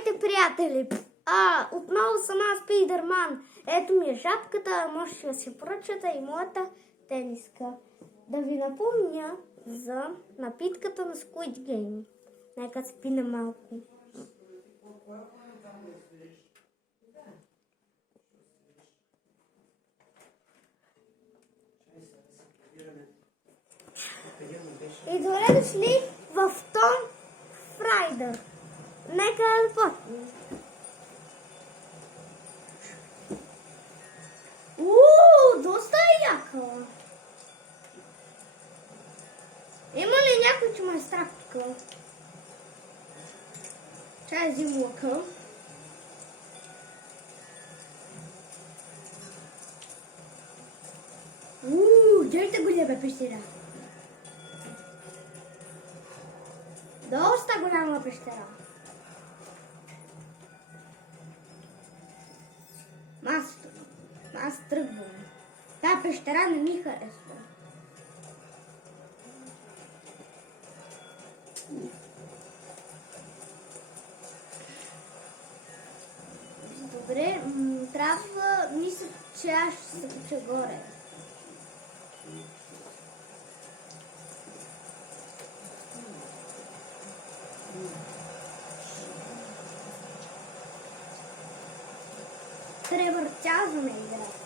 Здравейте, приятели! Отново съм аз, Спайдърман. Ето ми е шапката, можете да си поръчате и моята тениска. Да ви напомня за напитката на Squid Game. Нека спина малко. И добре дошли в Том Райдър. Нека да започнем. Доста е яка. Има ли някой, че ме е страх тук? Чай взим лъка. Гледайте голяма пещера. Доста голяма пещера. Аз тръгвам. Тая пещера не ми харесва. Добре, трябва, мисля, че аз ще се кача горе. Prevărțează-mă igrează.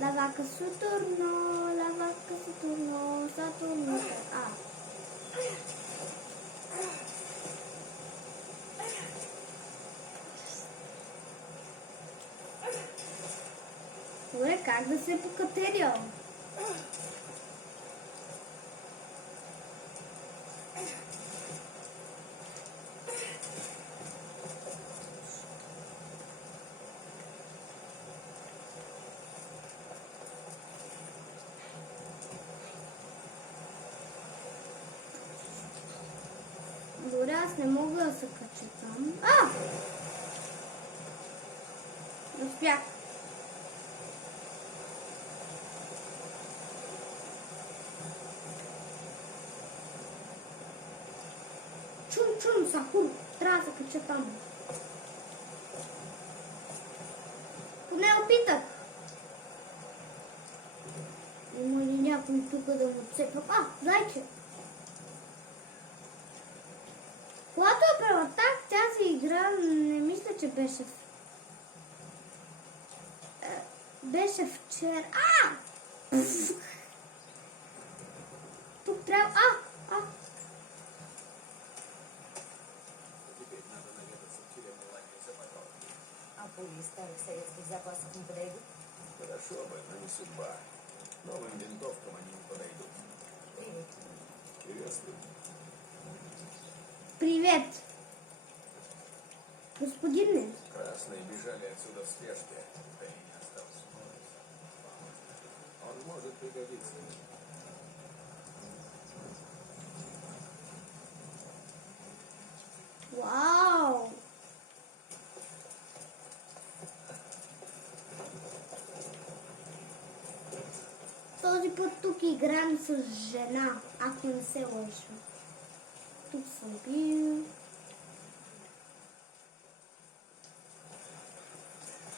La vacă Saturno, la vacă Saturno, Saturno. Добре, как да се покатеря? Добре, аз не мога да се кача там. Успях. Чум, Сахур. Трябва да се кача там. Поне опитах. Има ли някой тук да му цепа? Зайче. Когато я превъртах, тази игра не мисля, че беше вчера. Тук трябва... Пули старых советских запасов не подойдут? Хорошо бы, но не судьба. Новым винтовкам они не подойдут. Привет. Приветствую. Привет! Господин. Красные бежали отсюда в спешке. Да и не остался. Он может пригодиться. Вау! Този път тук играем с жена, ако не се лъжа. Тук съм бил.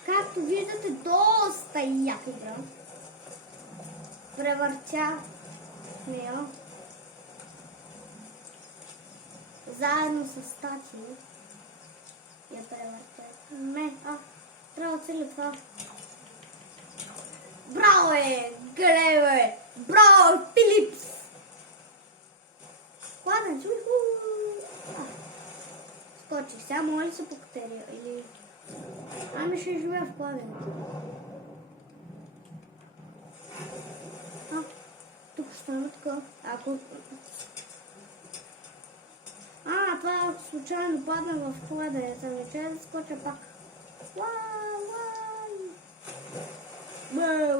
Както виждате, доста яка игра. Превъртях нея. Заедно с Тати. Я превъртях. Трябва да целя това. Браво е! Гледай! Браво, Филипс! Ладно, чуй. Скочих. Сега моля ли се покатеря? Или... Ами ще живея в пладенето. Тук ще стана така. Ако... това случайно падна в пладенето. Ами че да скоча пак.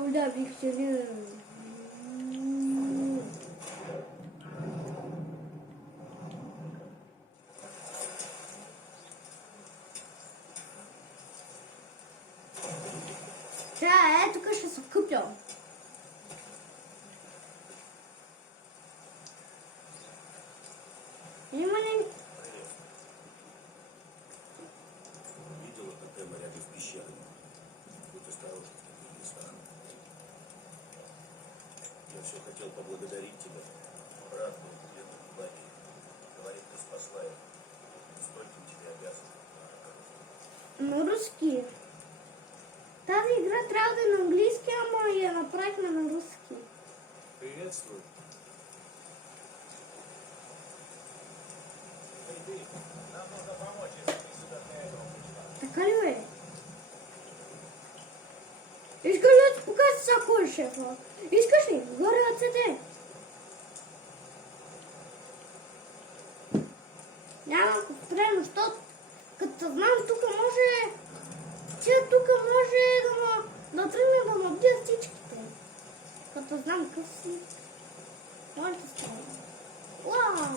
Удавих се ли. Тук ще се купя. Има ли все хотел поблагодарить тебя. Брат был где-то в лагере. Говорит, ты спасла его. Стольким тебе обязан. На руски. Тази игра трябва да е на английски, ама я направихме на руски. Приветствую. Нам нужно помочь, если ты сюда для этого пришла. Така ли бе? Искаш да ти покажа сега кой е шефа? Искаш ли? Горе ръцете. Няма да повторя, защото като знам тук може... Че тук може да тръгне да ме бият всичките. Като знам къв си. Може да става. Уау!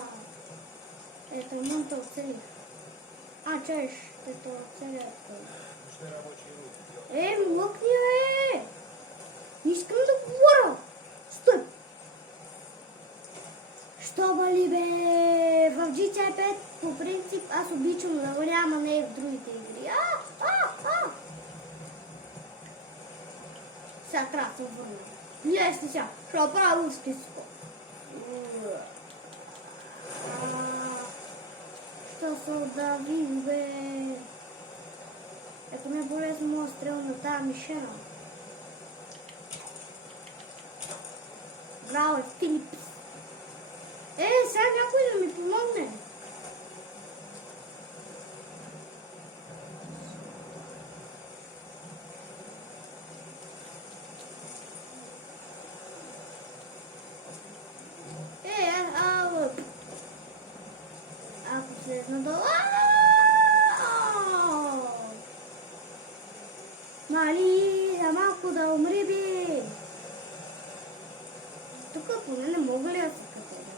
Ето, мънта оцелих. Чеш, ето оцелих. Нужны рабочие руки. Млъкни, бе! Не искам да говоря! Стой! Що бали, бе? В GTA 5 по принцип аз обичам да валя, ама не и в другите игри. Сега трябва да се върна. Гледай си сега, ще направя руски скок. Що се отдавих, бе? Ето ме по-лесно мога да стрелна на тази мишена. Браво, Филипс. Сега някой да ми помогне. Ако слезна долу... Мали, за малко да умри, би! Тук поне не мога ли да се катеря?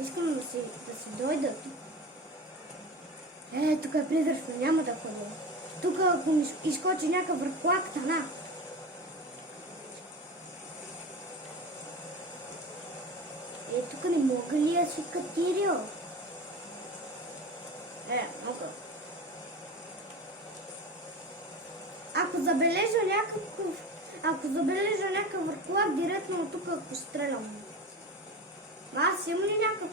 Искам да си дойда. Тук е призрачно, няма да ходя. Тук ако ми изкочи някакъв върклак, тана. Тук не мога ли да си катеря? Мога. Ако забележа някакъв върклак, директно от тук ако стрелям. Аз имам ли някакъв?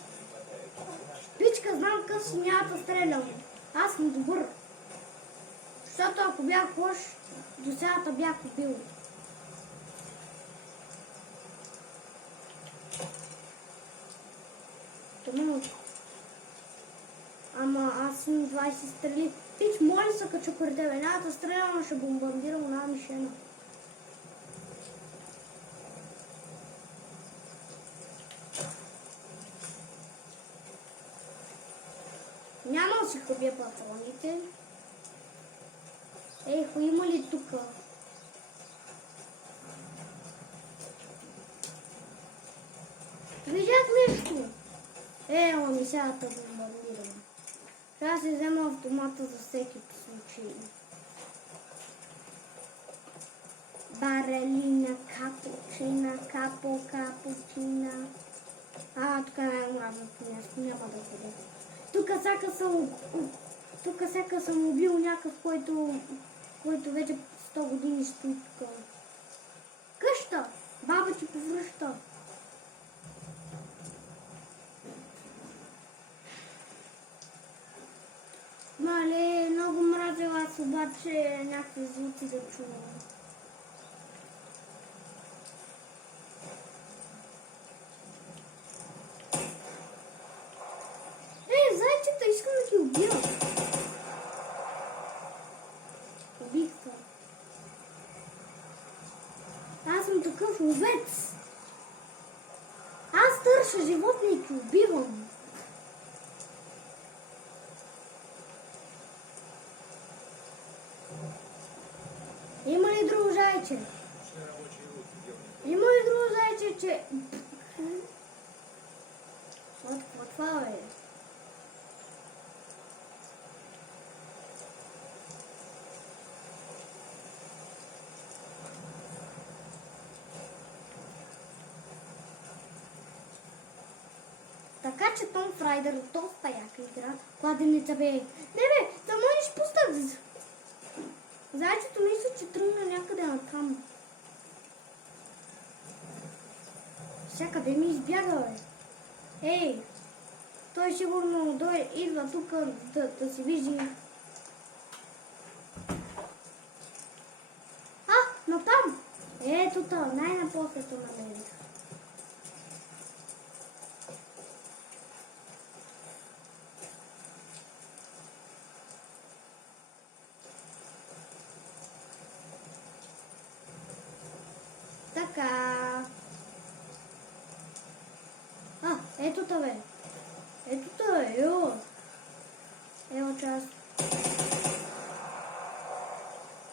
Пичка, знам къв си няма да стрелям. Аз съм добър. Защото ако бях лош, до сега бях убил. Ама аз имам 20 стрели. Пич, моля се кача при тебе. Няма да стрелям, ще бомбардирам една мишена. Няма да си хъбя патроните. Има ли тук? Видях нещо. Ела ми сега да бомбардирам. Трябва да си взема автомата за всеки случай. Барелина, капучина. Тук най-мразното място, няма да ходя. Тук всяка съм убил някакъв, който вече 100 години стои тук. Къща! Баба ти повръща. Мале, много мразила аз обаче някакви звуци да чувам. Зайчета, искам да ги убия. Убих се. Аз съм такъв ловец. Аз търся животни и ги убивам. Има ли друго зайче? Има ли друго зайче, че... Какво това е? Така че Tomb Raider е доста яка игра. Кладеница бе. Не бе, само не ще пуснах. Зайчето мисля, че тръгна някъде на там. Всякъде ми избяга, бе. Ей! Той сигурно идва тук да се вижди. Но там! Ето то, най-напоследно намерих. Така. Ето то, бе. Ето то, бе. Ево част.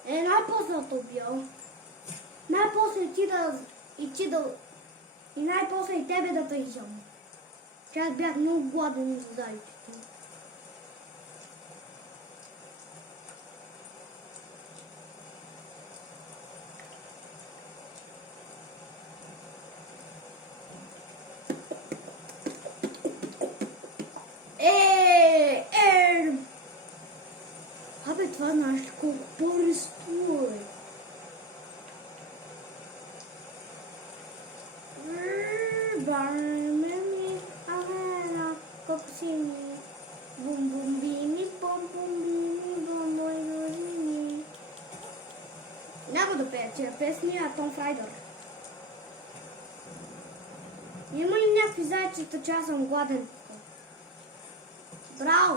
Най-после да те убил. Най-после и най-после и тебе да те изям. Че аз бях много гладен за зайчето. Абе, това знаеш ли колко по-рестло е? Няма да пея тия песни, а Том Фрайдър. Има ли някакви зайчета, че аз съм гладен? Браво!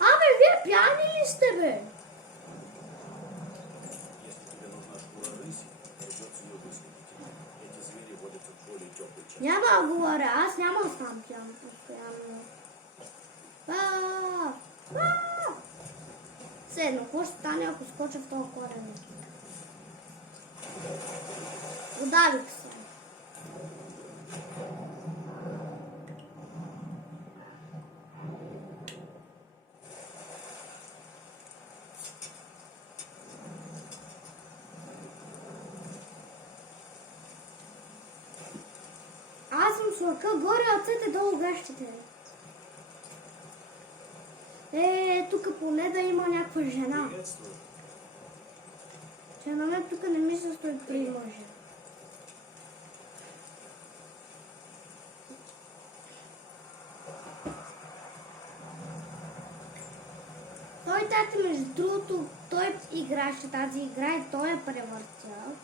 Абе, вие пияни ли сте, бе? Если тебе нужна шкура рыси, придется ее высвободить. Эти звери водятся в более теплой части. Няма да говоря, аз няма да ставам пиян постоянно. Все едно, какво ще стане, ако скоча в този корен? Удавих се. Аз съм с лъка горе, ръцете долу гащите. Тук поне да има някаква жена. Приветствую. Че на мен тук не ми се стои при мъжа. Той тата, между другото, той играше тази игра и той я превъртял.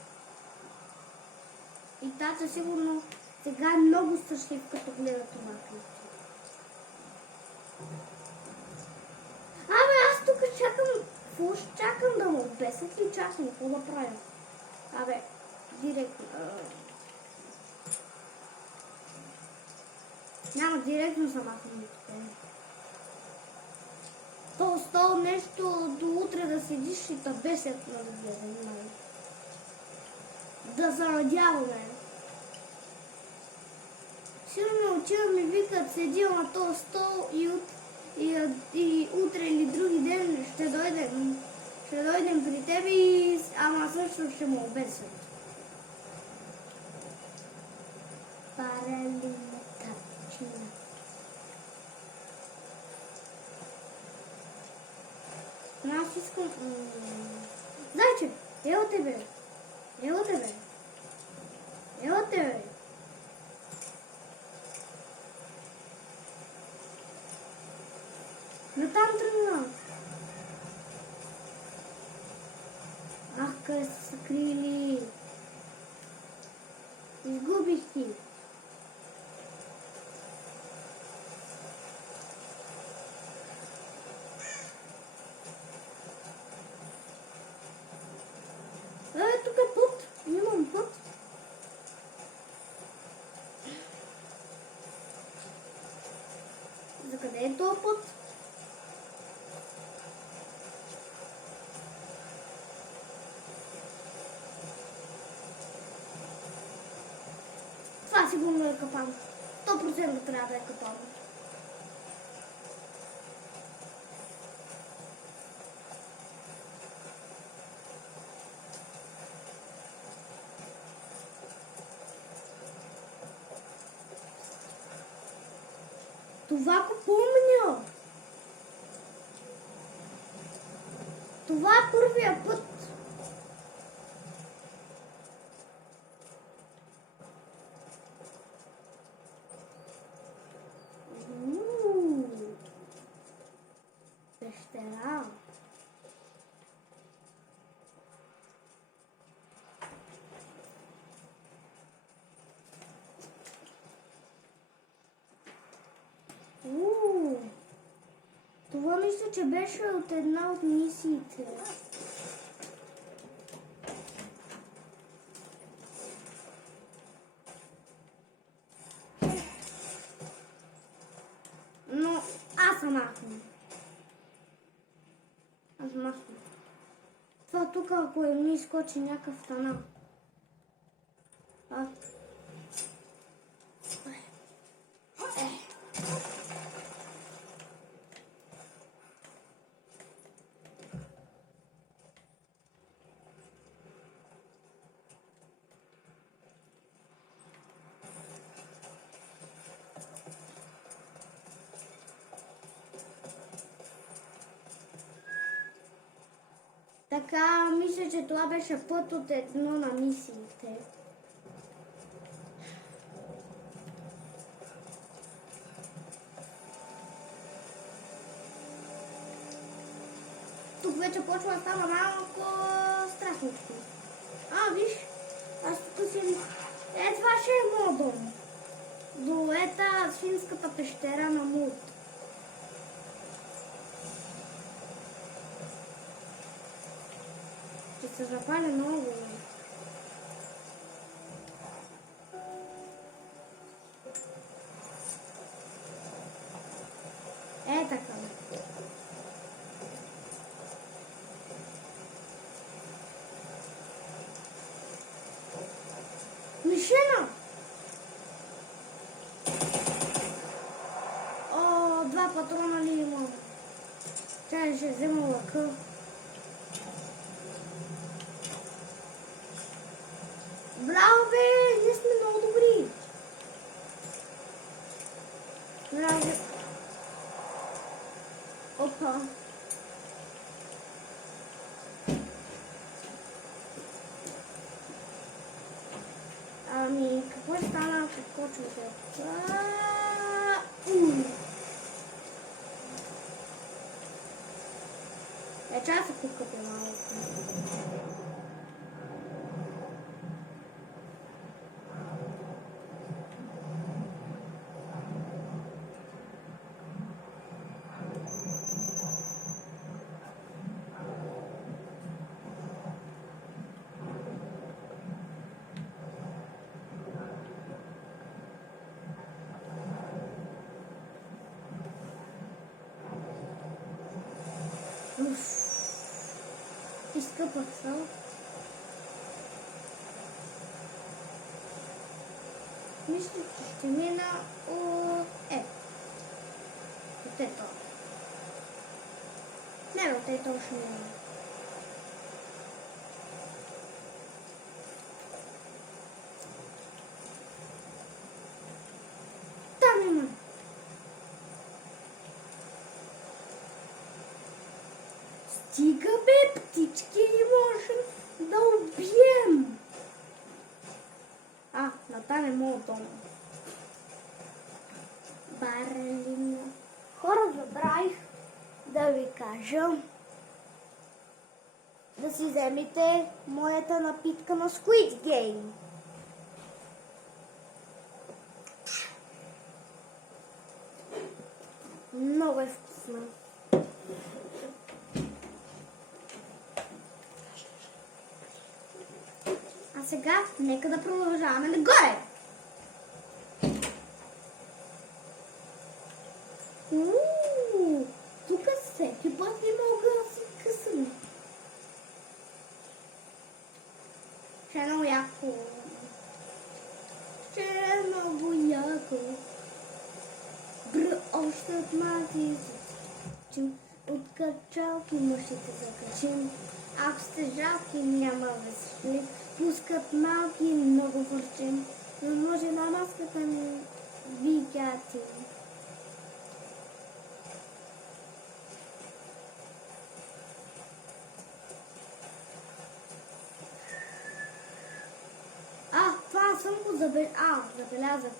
И тата сигурно сега е много щастлив, като гледа това клип. Абе, аз тук чакам. Какво ще чакам да му обесят ли чакам? Какво да правя? Абе, директно. Няма директно самата ми тук. То стало нещо до утре да седиш и да бесят на другия ден. Да се надяваме. Сигурно отива ми викат, седил на този стол и утре или други ден ще дойдем. Ще дойдем при тебе и ама също ще му обесят. Паралелна капчина. Но аз искам... Зайче, ево тебе. Ево тебе. Ево тебе. Но там тръгна. Ах, къде са съкрили. Изгубих ти. Тук е път. Имам път. За къде е този път? Това сигурно е капан. 100% трябва да е капан. Това го помня. Това е първия път. пещера. Това мисля, че беше от една от мисиите. Но аз съм махна. Това тук, ако ми изкочи някакъв тана. Така, мисля, че това беше път от едно на мисиите. Тук вече почва да става малко страшничко. Виж, аз тук си... Това ще е моят дом. До свинската пещера на Мут. Се запали много. Така. Мишена! Два патрона ли има? Чай, ще взема лъка. Браво, бе! Ние сме много добри! Браво! Опа! Какво ще стана, ако почвам се? Чай се кукате малко. Изкъпах се. Мисля, че ще мина от от ето. Не, от ето ще мина. Там има. Стига, бе, птички, не можем да убием. Натане моят дом. Барлина. Хора, забравих да ви кажа да си вземете моята напитка на Squid Game. Много е вкусна. А сега нека да продължаваме нагоре. Тук всеки път не мога да се късам. Ще е много яко. Ще е много яко. Още от малки от качалки мъжите закачим. Ако сте жалки, няма весели. Пускат малки и много върчим. Но може на маската ми видяти. Това съм го забелязах.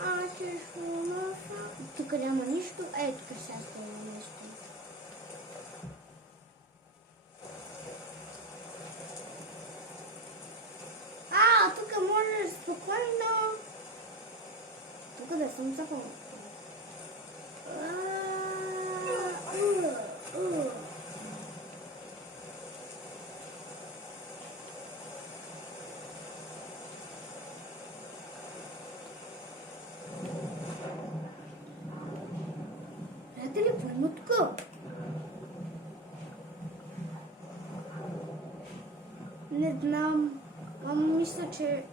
Аз ще шумна тук няма нищо. Ей, тук сега ще има нещо. Тук можеш спокойно. Тук да съм запомнил. Приятели, поема тук. Не знам. Мисля, че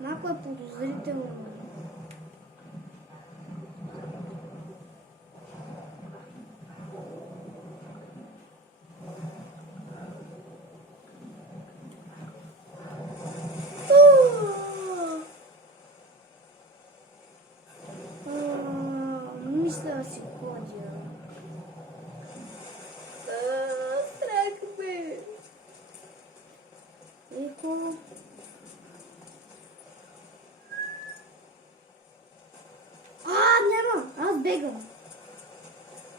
малко е подозрително. Мисля да си ходя. Страх ме. Леко. Няма. Аз бегам.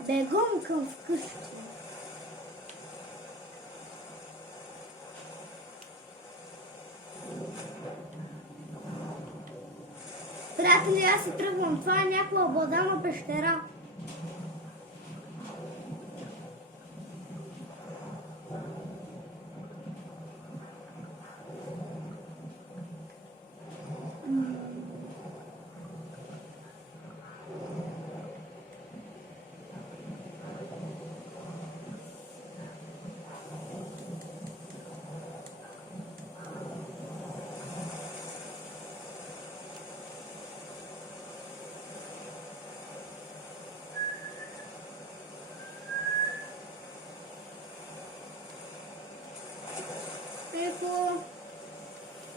Бегом към вкъщи. Приятели, аз си тръгвам. Това е някаква обладана пещера.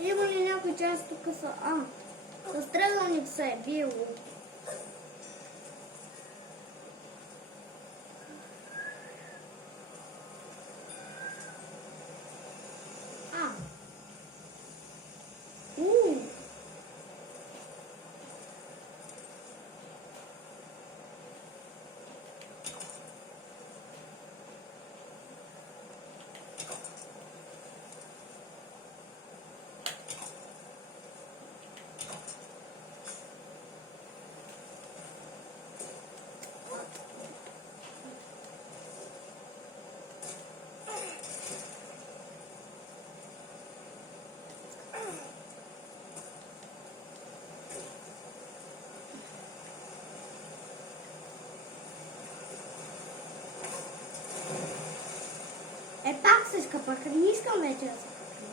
Има ли някой част тук са? С тръгълник се е било. Пак се изкъпах. Не искам вече да се къпя.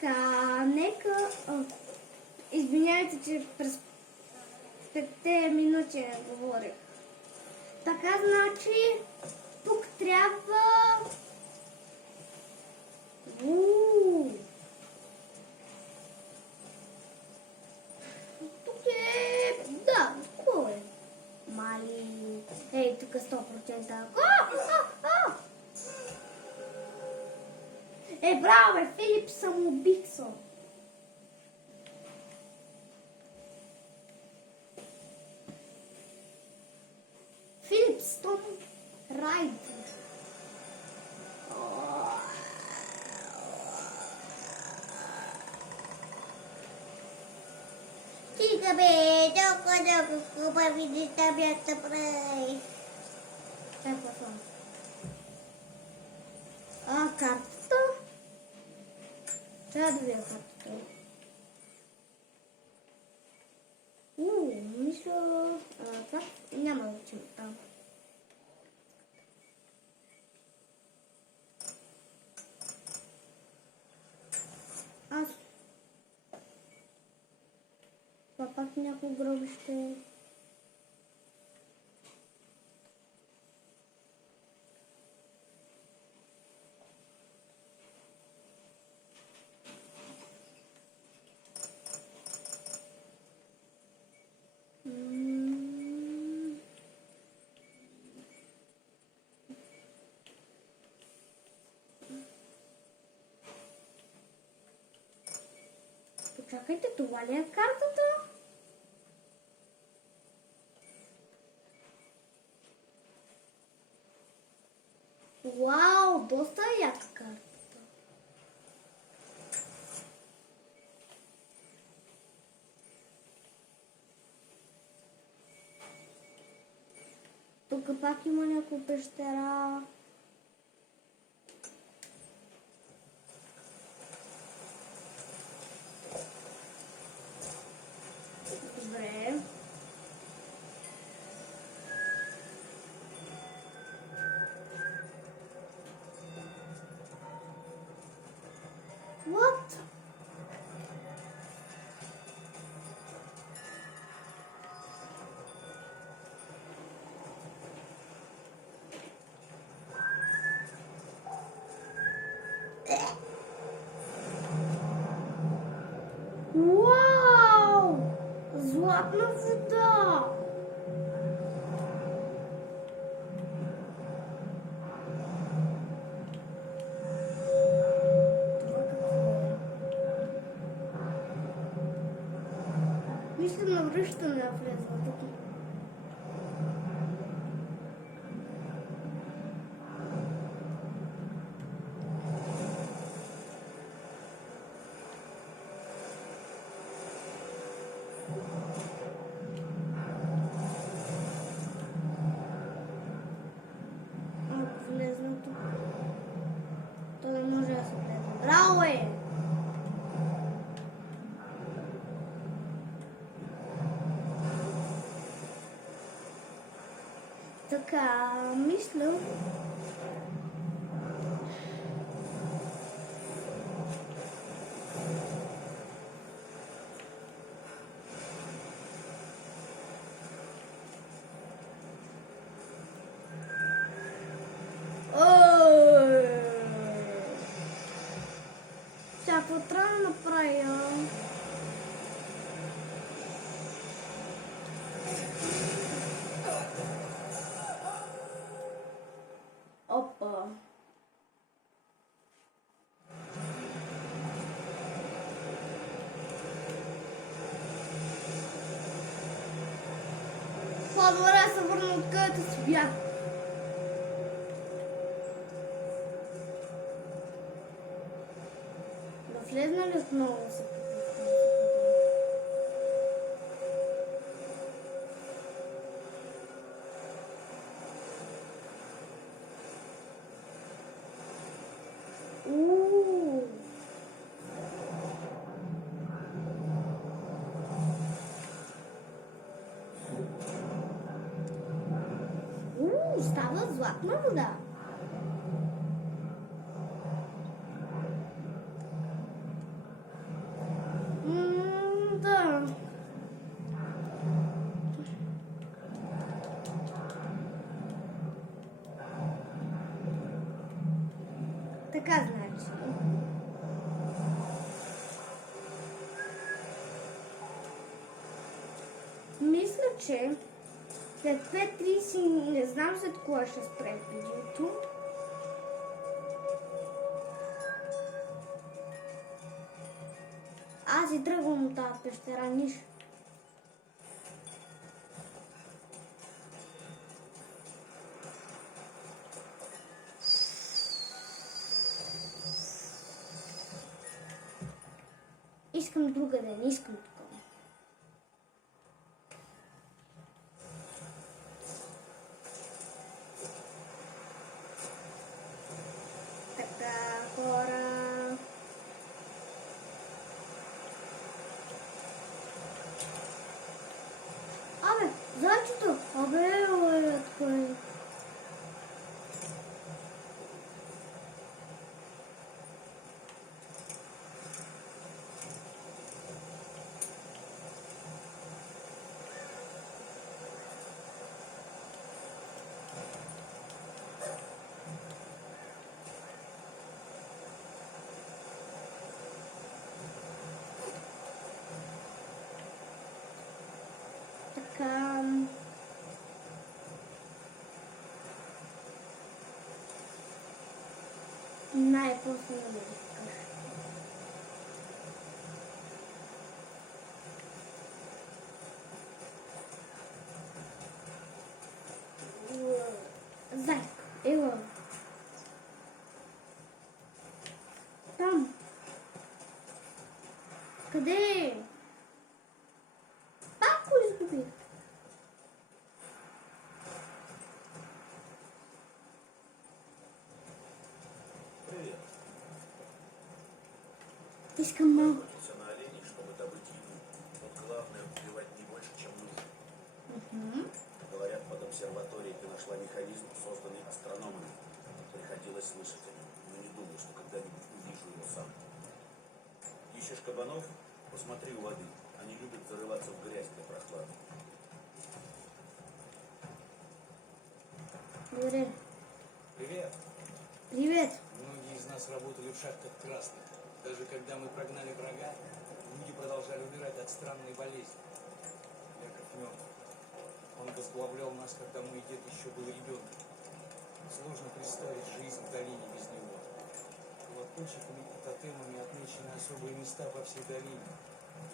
Така, нека... Извинявайте, че през 5 минути не говоря. Така, значи, тук трябва... Тук е... Да, хубаво е. Мали... Ей, тук 100%. Браво, бе, Филип самоубийца. Филип Стон Райд. Стига, бе, толкова хубави неща бяха прави. Какво съм? Картата. Трябва да видя картата. Мисля... това няма да учим там. Аз... Това пак някакво гробище. Почакайте, това ли е картата? Вау, доста яка картата. Тук пак има някаква пещера. Добре. What? Вау! Златна вода! Това какво е? Мисля на връщане да влезла тук. Ако влезна тук, то не може да се влезе. Браво е! Така, мисля... Какво трябва да направя? Опа. По-добре да се върна откъдето си бях. Да влезна ли отново да се попитам? Става златна вода. Да. Така значи. Мисля, че след 5:30 не знам след кога ще спре видеото. Аз и тръгвам от тази пещера, нищо. Искам другаде, не искам такова. Така, хора. прозорчето? Абе, откъде? Така. Най-после да ме кажа. Зайка, ела. Там. Къде? Пак го изгубих. Привет. Искам малко. Охотился на оленей, чтобы добыть еду. Тут главное убивать не больше, чем нужно. Говорят, под обсерваторией ты нашла механизм, созданный астрономами. Приходилось слышать о нем, но не думал, что когда-нибудь увижу его сам. Ищешь кабанов? Посмотри у воды. Они любят зарываться в грязь для прохлады. Говори. Привет! Привет. Многие из нас работали в шахтах красных. Даже когда мы прогнали врага, люди продолжали умирать от странной болезни. Яков мертв. Он возглавлял нас, когда мой дед еще был ребенком. Сложно представить жизнь в долине без него. Колокольчиками и тотемами отмечены особые места по всей долине.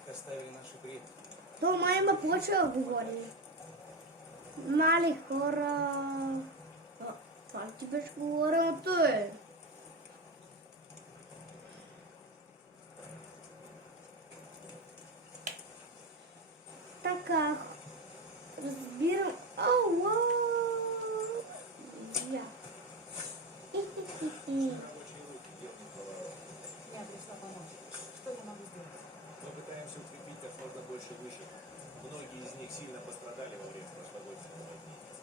Их оставили наши предки. То моя почва говори. Мали хора. Как тебе ж говорил ты? Така. Разбирам. Ау. Я. Рабочие руки, делают поворот. Я пришла помочь. Что я могу сделать? Мы пытаемся укрепить как можно больше вышек. Многие из них сильно пострадали во время прошлогоднего наводнения.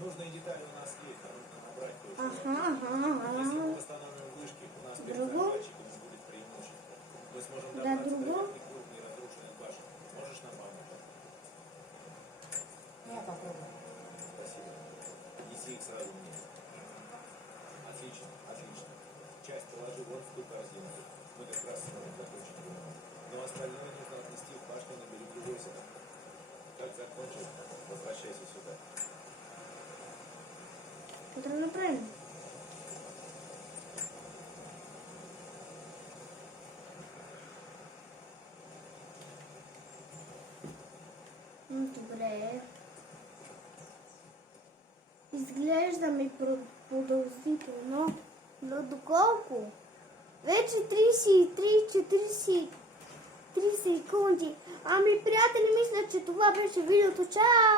Нужные детали у нас есть, но нужно набрать кое-что. Если мы восстановим вышки, у нас перед Другу? захватчиками будет преимущество. Мы сможем Да, добраться до другу? верхних уровней разрушенных башен. Можешь нам помочь? Я попробую. Спасибо. Неси их сразу мне. Отлично, отлично. Часть положи вон в ту корзинку. Мы как раз сможем закончить ремонт. Но остальное нужно отнести в башню на берегу озера. Как закончишь, возвращайся сюда. Правильно, правильно. Добре. Изглежда ми продължително, но доколко? Вече 33-43 секунди. Ами, приятели, мисля, че това беше видеото. Чао!